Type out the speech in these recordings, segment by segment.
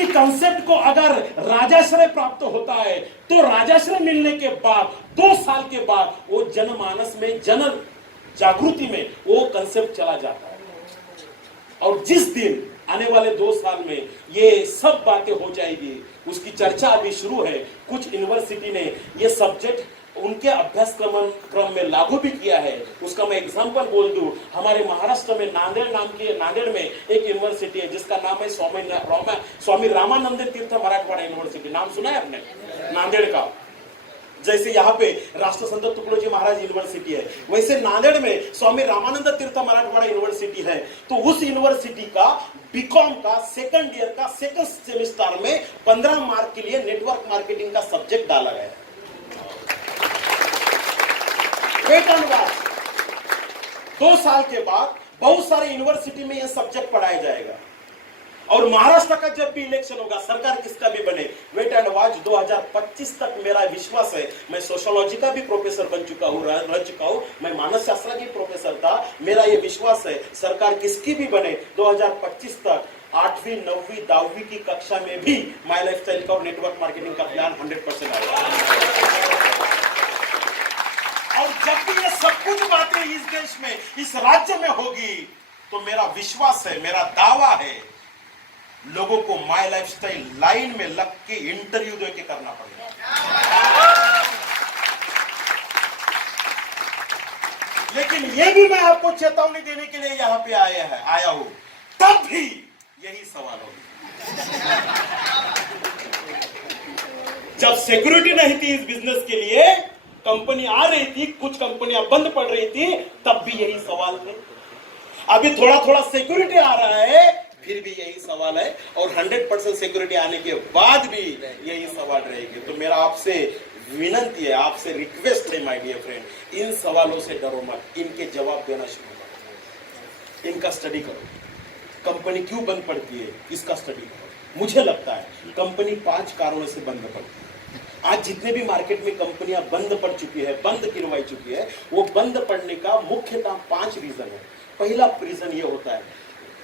Concept को अगर राजाश्रय प्राप्त होता है तो राजाश्रय मिलने के बाद 2 साल के बाद वो जनमानस में, जन जागृति में वो कंसेप्ट चला जाता है। और जिस दिन आने वाले 2 साल में ये सब बातें हो जाएगी, उसकी चर्चा अभी शुरू है। कुछ यूनिवर्सिटी ने ये सब्जेक्ट उनके अभ्यासक्रम में लागू भी किया है। उसका मैं एग्जांपल बोल दूं, हमारे महाराष्ट्र में नांदेड़ में एक यूनिवर्सिटी है जिसका नाम है स्वामी रामानंद तीर्थ मराठवाड़ा यूनिवर्सिटी। नाम सुना है आपने नांदेड़ का? जैसे यहाँ पे राष्ट्र संत तुकडोजी महाराज यूनिवर्सिटी है, वैसे नांदेड़ में स्वामी रामानंद तीर्थ मराठवाड़ा यूनिवर्सिटी है। तो उस यूनिवर्सिटी का बीकॉम का सेकंड ईयर का सेकंड सेमेस्टर में 15 मार्क के लिए नेटवर्क मार्केटिंग का सब्जेक्ट डाला गया है। वेट एंड वॉच, 2 साल के बाद बहुत सारे यूनिवर्सिटी में यह सब्जेक्ट पढ़ाया जाएगा। और महाराष्ट्र का जब भी इलेक्शन होगा, सरकार किसका भी बने, वेट एंड वॉच 2025 तक मेरा विश्वास है। मैं सोशियोलॉजी का भी प्रोफेसर बन चुका हूं, रह चुका हूं, मैं मानस शास्त्र की प्रोफेसर था। मेरा यह विश्वास है सरकार किसकी भी बने, 2025 तक 8वीं 9वीं 10वीं की कक्षा में भी माय लाइफस्टाइल का और नेटवर्क मार्केटिंग का प्लान 100% आएगा। और जब भी ये सब कुछ बातें इस देश में, इस राज्य में होगी, तो मेरा विश्वास है, मेरा दावा है, लोगों को माय लाइफस्टाइल लाइन में लग के इंटरव्यू दे के करना पड़ेगा। लेकिन ये भी मैं आपको चेतावनी देने के लिए यहां पे आया हूं, तब भी यही सवाल होगा। जब सिक्योरिटी नहीं थी इस बिजनेस के लिए, कंपनी आ रही थी, कुछ कंपनियां बंद पड़ रही थी, तब भी यही सवाल थे। अभी थोड़ा थोड़ा सिक्योरिटी आ रहा है, फिर भी यही सवाल है। और 100% सिक्योरिटी आने के बाद भी यही सवाल रहेगी। तो मेरा आपसे विनंती है, आपसे रिक्वेस्ट है माय डियर फ्रेंड, इन सवालों से डरो मत, इनके जवाब देना शुरू करो, इनका स्टडी करो। कंपनी क्यों बंद पड़ती है, इसका स्टडी करो। मुझे लगता है कंपनी 5 कारणों से बंद पड़ती है। आज जितने भी मार्केट में कंपनियां बंद पड़ चुकी है, बंद गिरवाई चुकी है, वो बंद पड़ने का मुख्यतः 5 रीजन है। पहला रीजन ये होता है,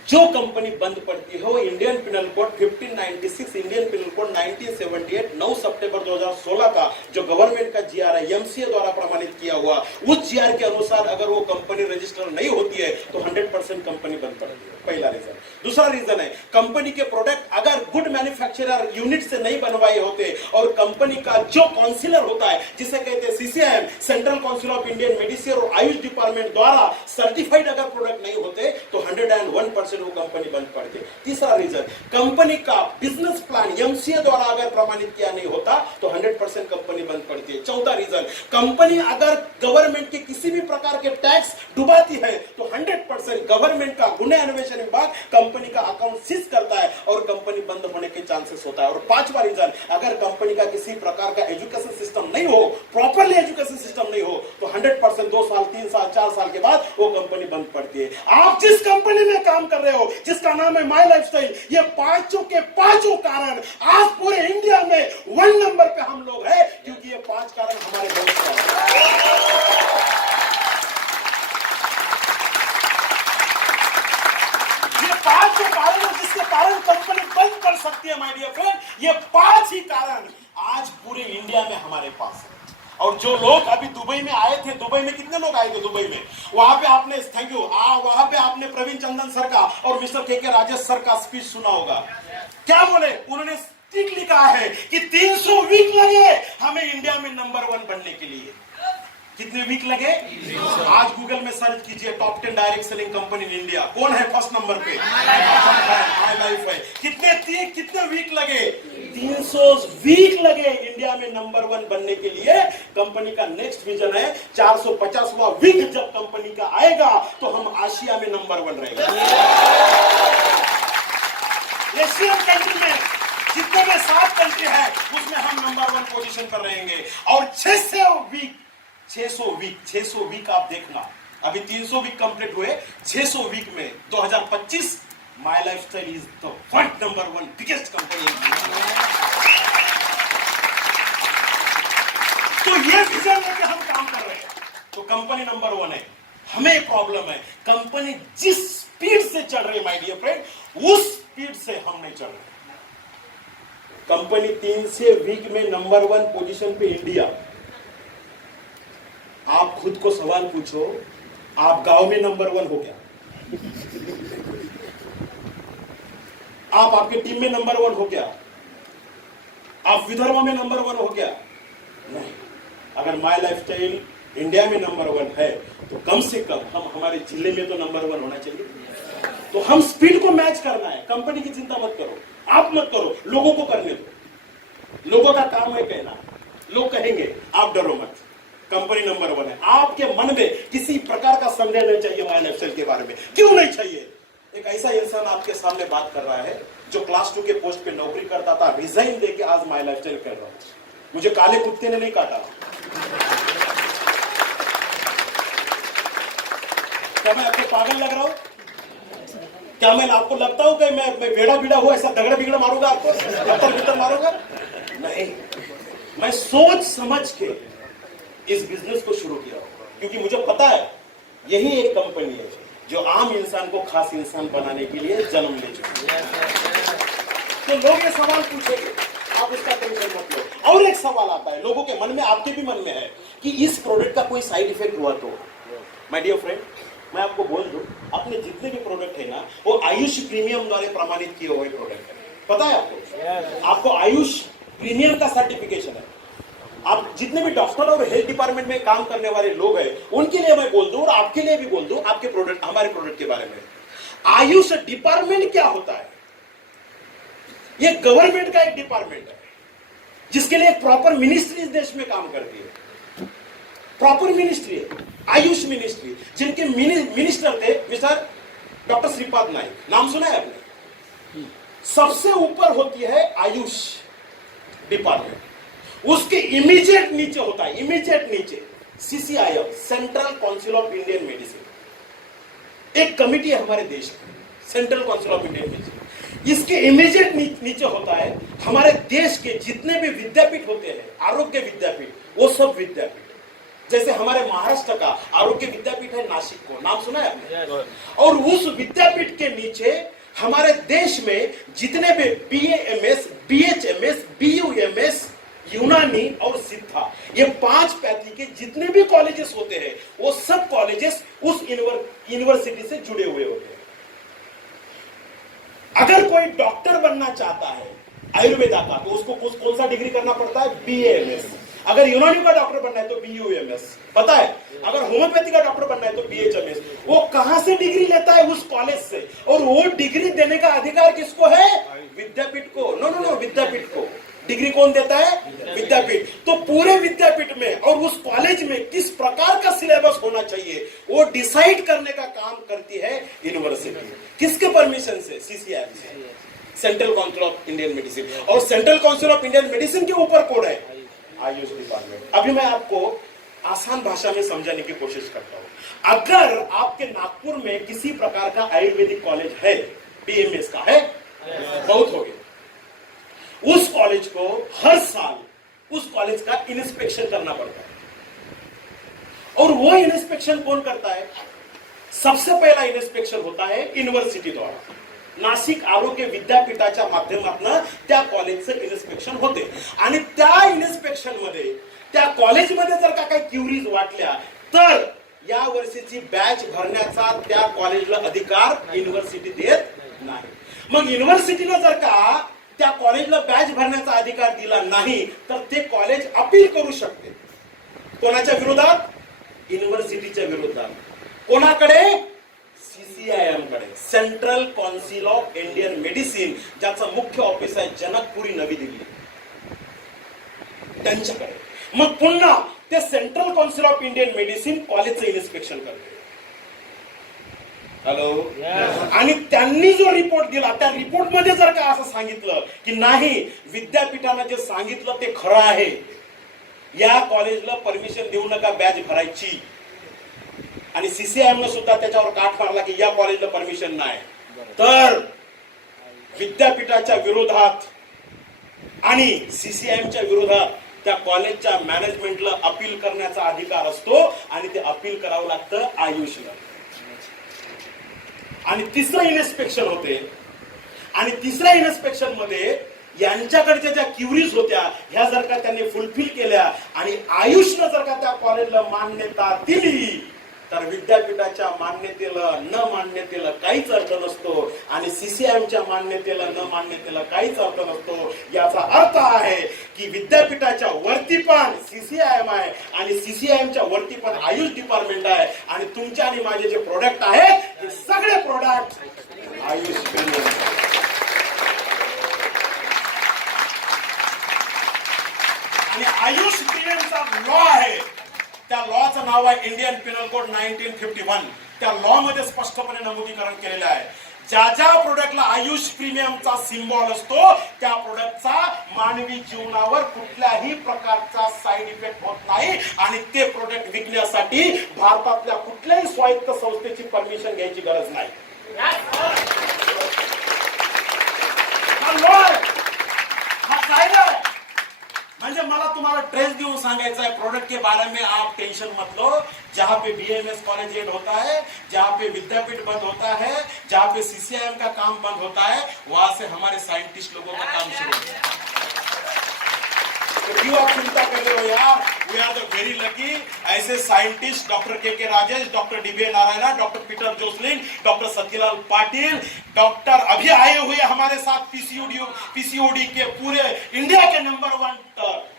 जो कंपनी बंद पड़ती है वो Indian penal code 1596, Indian penal code 1978, 9 सितंबर 2016 का जो गवर्नमेंट का जीआर है, एमसीए द्वारा प्रमाणित किया हुआ, उस जीआर के अनुसार अगर वो कंपनी रजिस्टर नहीं होती है तो 100% कंपनी बंद पड़ती है। पहला रीजन। दूसरा रीजन है, कंपनी के प्रोडक्ट अगर गुड मैन्युफैक्चरर यूनिट से नहीं बनवाए होते और कंपनी का जो काउंसिलर होता है, जिसे कहते हैं CCIM, central council of Indian medicine और आयुष डिपार्टमेंट द्वारा सर्टिफाइड अगर प्रोडक्ट नहीं होते तो 101% वो कंपनी बंद पड़ती है। तीसरा रीजन, कंपनी का बिजनेस प्लान एमसीए द्वारा अगर प्रमाणित किया नहीं होता तो 100% कंपनी बंद पड़ती है। चौथा रीजन, कंपनी अगर गवर्नमेंट के किसी भी प्रकार के टैक्स डुबाती है तो 100% गवर्नमेंट का गुने अन्वेषण विभाग कंपनी का अकाउंट सीज करता है और कंपनी बंद होने के चांसेस होता है। और 5वां रीजन, अगर कंपनी का किसी प्रकार का एजुकेशन सिस्टम नहीं हो, प्रॉपरली एजुकेशन सिस्टम नहीं हो, तो 100% 2 साल 3 साल 4 साल के बाद वो कंपनी बंद पड़ती है। आप जिस कंपनी में काम कर रहे हो, जिसका नाम है माय लाइफस्टाइल, ये 5 के 5 कारण आज पूरे इंडिया में 1 नंबर पे हम लोग हैं, क्योंकि ये 5 कारण हमारे भविष्य जिसके कारण कंपनी बंद कर सकती है माय डियर फ्रेंड, ये 5 ही कारण आज पूरे इंडिया में हमारे पास है। और जो लोग अभी दुबई में आए थे, दुबई में कितने लोग आए थे दुबई में, वहां पे आपने थैंक यू वहां पे आपने प्रवीण चंदन सर का और मिस्टर के राजेश सर का स्पीच सुना होगा। क्या बोले उन्होंने? स्ट्रिक्टली कहा है कि 300 वीक लगे हमें इंडिया में नंबर 1 बनने के लिए। कितने वीक लगे? आज गूगल में सर्च कीजिए top 10 direct selling company in India, कौन है फर्स्ट नंबर पे? माय लाइफ है। कितने वीक लगे? 300 वीक लगे इंडिया में नंबर 1 बनने के लिए। कंपनी का नेक्स्ट विजन है 450वां वीक जब कंपनी का आएगा तो हम आशिया में नंबर 1 रहेंगे। एशियन कंट्री में जितने भी 7 कंट्री है उसमें हम नंबर 1 पोजीशन पर रहेंगे। और 600 वीक आप देखना, अभी 300 वीक कंप्लीट हुए, 600 वीक में 2025 my lifestyle is the number 1 biggest company. तो ये विजन लेके हम काम कर रहे हैं, तो कंपनी नंबर 1 है। हमें प्रॉब्लम है, कंपनी जिस स्पीड से चल रही है माय डियर फ्रेंड, उस स्पीड से हम नहीं चल रहे। कंपनी 300 वीक में नंबर 1 पोजीशन पे इंडिया। आप खुद को सवाल पूछो, आप गांव में नंबर 1 हो क्या? आप आपके टीम में नंबर 1 हो क्या? आप विदर्भ में नंबर 1 हो क्या? नहीं। अगर माय लाइफस्टाइल इंडिया में नंबर 1 है तो कम से कम हम हमारे जिले में तो नंबर 1 होना चाहिए। तो हम स्पीड को मैच करना है। कंपनी की चिंता मत करो, आप मत करो, लोगों को करने दो। लोगों का काम है कहना, लोग कहेंगे, आप डरो मत, कंपनी नंबर 1 है। आपके मन में किसी प्रकार का संदेह नहीं चाहिए माय लाइफस्टाइल के बारे में। क्यों नहीं चाहिए? एक ऐसा इंसान आपके सामने बात कर रहा है जो क्लास 2 के पोस्ट पे नौकरी करता था, रिजाइन देके आज माय लाइफस्टाइल कर रहा हूं। मुझे काले कुत्ते ने नहीं काटा। क्या मैं आपको पागल लग रहा हूं? क्या मैं आपको लगता हूं कि मैं बेड़ा बीड़ा हुआ ऐसा दगड़ा बिगड़ा मारूंगा आपको, पत्थर मारूंगा? नहीं, मैं सोच समझ के इस बिजनेस को शुरू किया, क्योंकि मुझे पता है यही एक कंपनी है जो आम इंसान को खास इंसान बनाने के लिए जन्म ले चुकी है। तो लोग ये सवाल पूछेंगे, आप उसका टेंशन मत लो। और एक सवाल आता है लोगों के मन में, आपके भी मन में है कि इस प्रोडक्ट का कोई साइड इफेक्ट हुआ तो? माय डियर फ्रेंड, मैं आपको बोल दूं, अपने जितने भी प्रोडक्ट है ना, वो आयुष प्रीमियम द्वारा प्रमाणित किए हुए प्रोडक्ट है। पता है आपको? आपको आयुष प्रीमियम का सर्टिफिकेशन है। आप जितने भी डॉक्टर और हेल्थ डिपार्टमेंट में काम करने वाले लोग हैं, उनके लिए मैं बोल दूं और आपके लिए भी बोल दूं, आपके प्रोडक्ट, हमारे प्रोडक्ट के बारे में। आयुष डिपार्टमेंट क्या होता है? ये गवर्नमेंट का एक डिपार्टमेंट है जिसके लिए एक प्रॉपर मिनिस्ट्री इस देश में काम करती है। प्रॉपर मिनिस्ट्री है आयुष मिनिस्ट्री, जिनके मिनिस्टर थे मिस्टर डॉक्टर श्रीपाद नाइक। नाम सुना है आपने? सबसे ऊपर होती है आयुष डिपार्टमेंट, उसके इमीडिएट नीचे होता है, इमीडिएट नीचे CCIM, central council of Indian medicine. एक कमिटी है हमारे देश में, central council of Indian medicine. इसके इमीडिएट नीचे होता है हमारे देश के जितने भी विद्यापीठ होते हैं, आरोग्य विद्यापीठ, वो सब विद्यापीठ। जैसे हमारे महाराष्ट्र का आरोग्य विद्यापीठ है नासिक को, नाम सुना है आपने? और उस विद्यापीठ के नीचे हमारे देश में जितने भी BAMS, BHMS, BUMS, यूनानी और सिद्धा, ये 5 पैथी के जितने भी कॉलेजेस होते हैं, वो सब कॉलेजेस उस यूनिवर्सिटी से जुड़े हुए होते हैं। अगर कोई डॉक्टर बनना चाहता है आयुर्वेदा का, तो उसको कौन सा डिग्री करना पड़ता है? BAMS। अगर यूनानी का डॉक्टर बनना है तो BUMS। पता है? अगर होम्योपैथी का डॉक्टर बनना है तो BHMS। वो कहां से डिग्री लेता है? उस कॉलेज से। और वो डिग्री देने का अधिकार किसको है? विद्यापीठ को। नो, विद्यापीठ को डिग्री कौन देता है? विद्यापीठ। तो पूरे विद्यापीठ में और उस कॉलेज में किस प्रकार का सिलेबस होना चाहिए, वो डिसाइड करने का काम करती है यूनिवर्सिटी। किसके परमिशन से? CCIM से, central council of Indian medicine. और central council of Indian medicine के ऊपर कौन है? आयुष डिपार्टमेंट। अभी मैं आपको आसान भाषा में समझाने की कोशिश करता हूं। अगर आपके नागपुर में किसी प्रकार का आयुर्वेदिक कॉलेज है, BAMS का है, बहुत हो गया, उस कॉलेज को हर साल उस कॉलेज का इंस्पेक्शन करना पड़ता है। और वो इंस्पेक्शन कौन करता है? सबसे पहला इंस्पेक्शन होता है यूनिव्हर्सिटी द्वारा। नाशिक आरोग्य विद्यापीठाच्या माध्यमातून त्या कॉलेजचं इन्स्पेक्शन होते आणि त्या इन्स्पेक्शन मध्ये त्या कॉलेजमध्ये जर का काही क्युरीज वाटल्या तर या वर्षीची बॅच भरण्याचा त्या कॉलेजला अधिकार युनिव्हर्सिटी देत नाही। मग युनिव्हर्सिटीने जर का त्या कॉलेजला बॅच भरण्याचा अधिकार दिला नाही तर ते कॉलेज अपील करू शकते। कोणाच्या विरोधात? युनिव्हर्सिटीच्या विरोधात। कोणाकडे? CCIM कडे, central council of Indian medicine, ज्याचं मुख्य ऑफिस आहे जनकपुरी, नवी दिल्ली, त्यांच्याकडे। मग पुन्हा ते central council of Indian medicine कॉलेजचं इन्स्पेक्शन करते। हॅलो? आणि त्यांनी जो रिपोर्ट दिला त्या रिपोर्ट मध्ये जर का असं सांगितलं की नाही, विद्यापीठाने जे सांगितलं ते खरं आहे, या कॉलेजला परमिशन देऊ नका बॅच भरायची, आणि CCIM ने सुद्धा त्याच्यावर काठ मारला की या कॉलेजला परमिशन नाही, तर विद्यापीठाच्या विरोधात आणि CCIMच्या विरोधात त्या कॉलेजच्या मॅनेजमेंटला अपील करण्याचा अधिकार असतो आणि ते अपील करावं लागतं आयुषला। आणि तिसरं इन्स्पेक्शन होते आणि तिसऱ्या इन्स्पेक्शन मध्ये यांच्याकडच्या ज्या क्युरीज होत्या ह्या जर का त्यांनी फुलफिल केल्या आणि आयुषनं जर का त्या कॉलेजला मान्यता दिली तर विद्यापीठाच्या मान्यतेला न मान्यतेला काहीच अर्थ नसतो आणि सीसीआयएमच्या मान्यतेला न मान्यतेला काहीच अर्थ नसतो. याचा अर्थ आहे की विद्यापीठाच्या वरती पण सीसीआयएम आहे आणि सीसीआयएमच्या वरती पण आयुष डिपार्टमेंट आहे आणि तुमच्या आणि माझे जे प्रोडक्ट आहेत हे सगळे प्रोडक्ट आयुष प्रीमियम. आणि आयुष प्रीमियमचा लॉ आहे, त्या लॉचं नाव आहे इंडियन पिनल कोड 1951. त्या लॉ मध्ये स्पष्टपणे नमूदीकरण केलेलं आहे ज्या ज्या प्रोडक्टला आयुष प्रीमियमचा सिम्बॉल असतो त्या प्रोडक्टचा मानवी जीवनावर कुठल्याही प्रकारचा साईड इफेक्ट होत नाही आणि ते प्रोडक्ट विकण्यासाठी भारतातल्या कुठल्याही स्वायत्त संस्थेची परमिशन घ्यायची गरज नाही. हा लॉ आहे, हा कायदा आहे. म्हणजे मला तुम्हाला ट्रेस देऊन सांगायचा है प्रोडक्ट के बारे में आप टेंशन मत लो. जहां पे बीएमएस कॉलेज एड होता है, जहां पे विद्यापीठ बंद होता है, जहां पे सीसीआईएम का काम बंद होता है, वहां से हमारे साइंटिस्ट लोगों का काम शुरू होता है. तो क्यों आप चिंता कर रहे हो यार? We are the very lucky. ऐसे scientist doctor K Rajesh, doctor DB Narayan, doctor Peter Joslin, doctor Satilal Patil, doctor अभी आए हुए हमारे साथ पीसीओडी के पूरे इंडिया के नंबर 1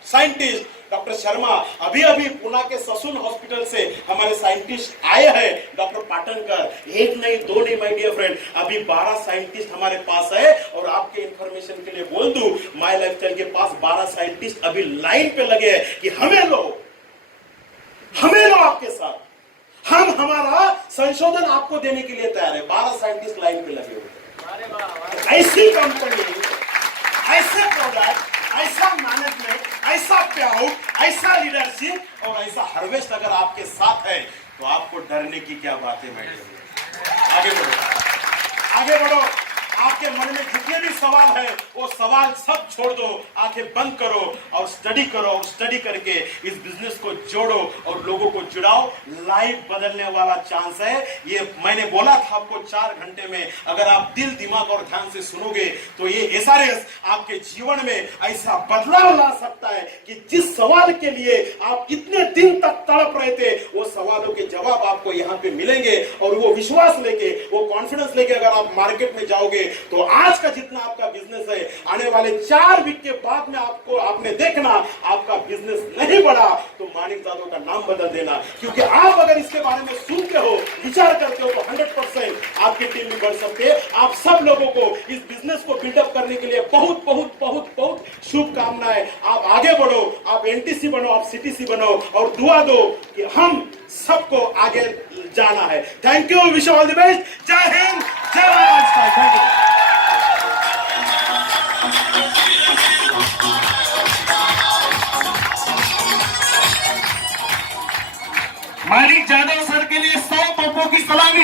साइंटिस्ट डॉक्टर शर्मा. अभी अभी पुणे के ससून हॉस्पिटल से हमारे साइंटिस्ट आए हैं डॉक्टर पाटनकर. एक नहीं दो नहीं माय डियर फ्रेंड, अभी 12 साइंटिस्ट हमारे पास है. और आपके इंफॉर्मेशन के लिए बोल दूं, माय लाइफस्टाइल के पास 12 साइंटिस्ट अभी लाइन पे लगे हैं कि हमें लो आपके साथ, हम हमारा संशोधन आपको देने के लिए तैयार है. 12 साइंटिस्ट लाइन पे लगे हुए. ऐसी कंपनी, ऐसे प्रोडक्ट, ऐसा मैनेजमेंट, ऐसा पे आउट, ऐसा लीडरशिप और ऐसा हार्वेस्ट अगर आपके साथ है तो आपको डरने की क्या बात है मैडम. आगे बढ़ो, आगे बढ़ो. आपके मन में जितने भी सवाल है वो सवाल सब छोड़ दो, आंखें बंद करो और स्टडी करो. और स्टडी करके इस बिजनेस को जोड़ो और लोगों को जुड़ाओ. लाइफ बदलने वाला चांस है. ये मैंने बोला था आपको 4 घंटे में अगर आप दिल दिमाग और ध्यान से सुनोगे तो ये एसआरएस आपके जीवन में ऐसा बदलाव ला सकता है कि जिस सवाल के लिए आप इतने दिन तक तड़प रहे थे वो सवालों के जवाब आपको यहाँ पे मिलेंगे. और वो विश्वास लेके, वो कॉन्फिडेंस लेके अगर आप मार्केट में जाओगे तो आज का जितना आपका बिजनेस है आने वाले 4 वीक के बाद में आपने देखना आपका बिजनेस नहीं बढ़ा तो मानिक जाधव का नाम बदल देना. क्योंकि आप अगर इसके बारे में सुनते हो, विचार करते हो तो 100% आपकी टीम भी बढ़ सकती है. आप सब लोगों को इस बिजनेस को बिल्डअप करने के लिए बहुत बहुत बहुत बहुत शुभकामनाएं. आप आगे बढ़ो, आप एनटीसी बनो, आप सीटीसी बनो और दुआ दो कि हम सबको आगे जाना है. Thank you, wish all the best. जय हिंद, जय महाराष्ट्र.